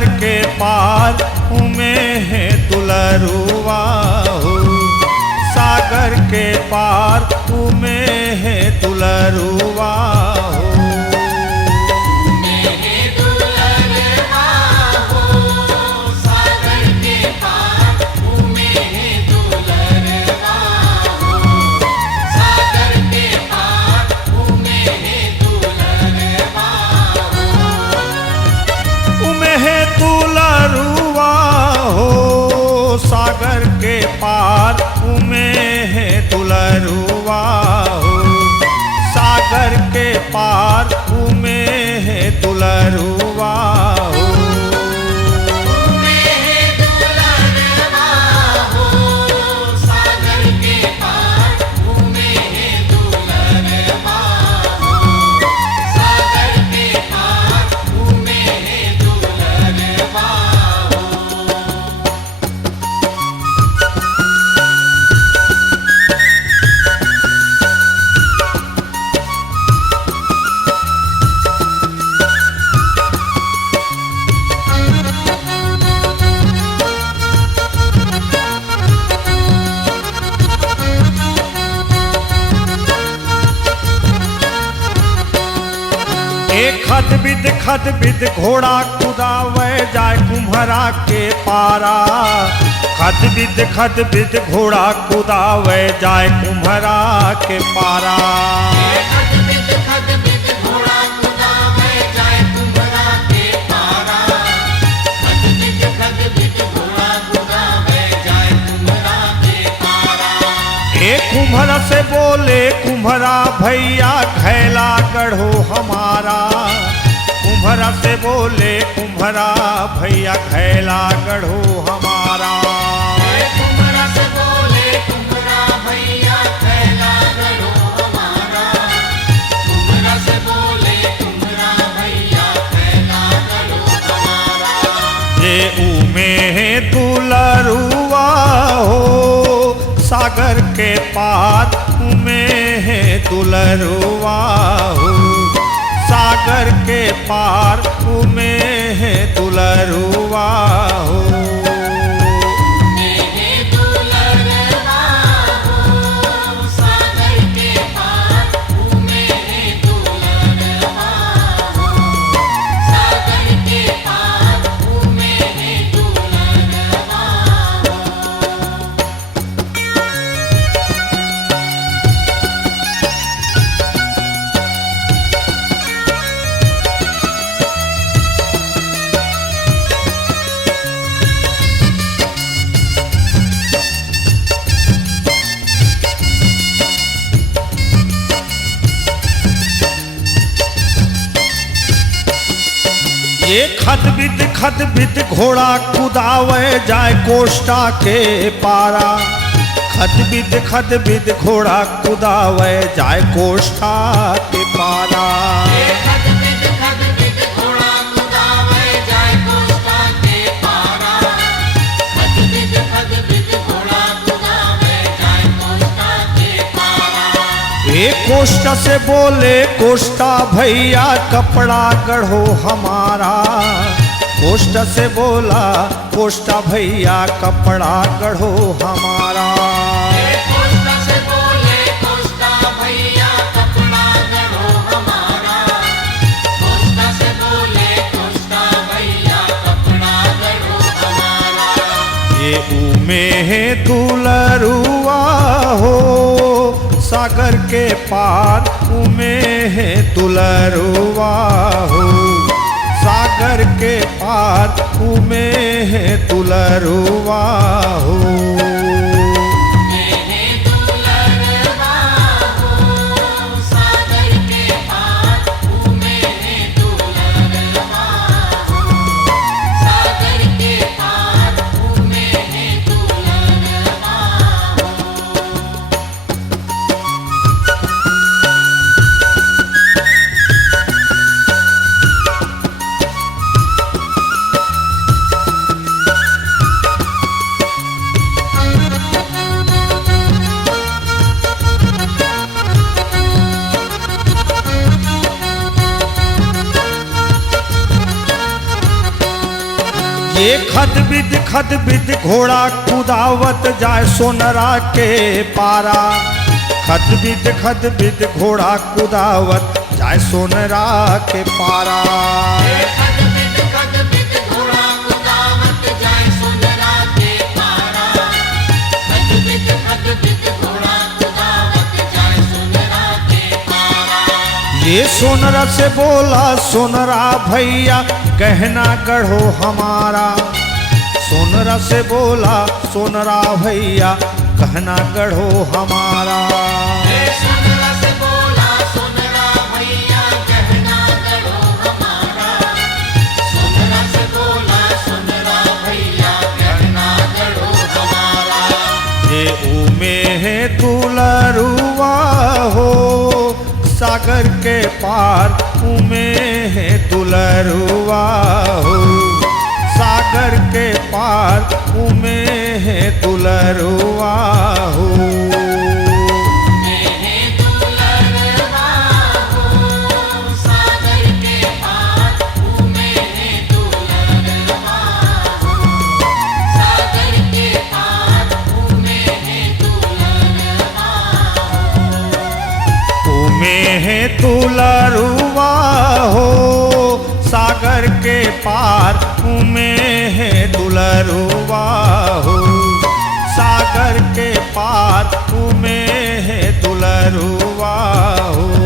सागर के पार उमे है दुलरुआ हो। सागर के पार उमे है दुलरुआ हो। सागर के पार उमे है दुलरुआ हो। सागर के पार उमे है दुलरुआ हो। उमे है दुलरुआ हो। सागर के पार उमे है दुलरुआ हो। सागर के पार उमे है दुलरुआ हो। खद बिद घोड़ा कुदावे जाए कुम्हरा के पारा। खद बिद घोड़ा कुदावे जाए कुम्हरा के पारा। खद बिद घोड़ा कुदावे जाए कुम्हरा के पारा। खद बिद घोड़ा कुदावे जाए कुम्हरा के पारा। एक कुम्हरा से बोले कुम्हरा भैया खैला गढ़ो हमारा। कुम्हरा से बोले कुम्हरा भैया खैला गढ़ो हमारा। कुम्हरा से बोले कुम्हरा भैया खैला गढ़ो हमारा। कुम्हरा से बोले कुम्हरा भैया खैला गढ़ो हमारा। जे उमे है दुलरुआ हो। सागर के पार उमे है दुलरुआ हो। सागर के पार उमे है दुलरुआ हो। सागर के पार उमे है दुलरुआ हो। सागर के पार उमे है दुलरुआ हो। ये खद बिद घोड़ा कुदावे जाए कोष्टा के पारा। खद बिद घोड़ा कुदावे जाए कोष्टा के पारा। खद बिद घोड़ा कुदावे जाए कोष्टा के पारा। खद बिद घोड़ा कुदावे जाए कोष्टा के पारा। एक कोष्टा से बोले कोष्टा भैया कपड़ा गढ़ो हमारा। कोष्टा से बोला कोष्टा भैया कपड़ा गढ़ो हमारा। कोष्टा से बोले कोष्टा भैया कपड़ा गढ़ो हमारा। कोष्टा से बोले कोष्टा भैया कपड़ा गढ़ो हमारा। ये उमे है दुलरुआ हो। सागर के पार उमे है दुलरुआ हो। सागर के पार उमे है दुलरुआ हो। सागर के पार उमे है दुलरुआ हो। सागर के पार उमे है दुलरुआ हो। ये खद बिद घोड़ा कुदावत जाए सोनरा के पारा। खद बिद घोड़ा कुदावत जाए सोनरा के पारा। खद बिद घोड़ा कुदावत जाए सोनरा के पारा। खद बिद घोड़ा कुदावत जाए सोनरा के पारा। ये सोनरा से बोला सोनरा भैया गहना गढ़ो हमारा। सोनरा से बोला सोनरा भैया गहना गढ़ो हमारा। सोनरा से बोला सोनरा भैया गहना गढ़ो हमारा। सोनरा से बोला सोनरा भैया गहना गढ़ो हमारा। ये उमे है दुलरुआ हो सागर के पार। उमे है दुलरुआ हो सागर के पार। उमे है दुलरुआ हो। दुलरुआ हो सागर के पार। उमे है दुलरुआ हो सागर के पार। उमे है दुलरुआ हो।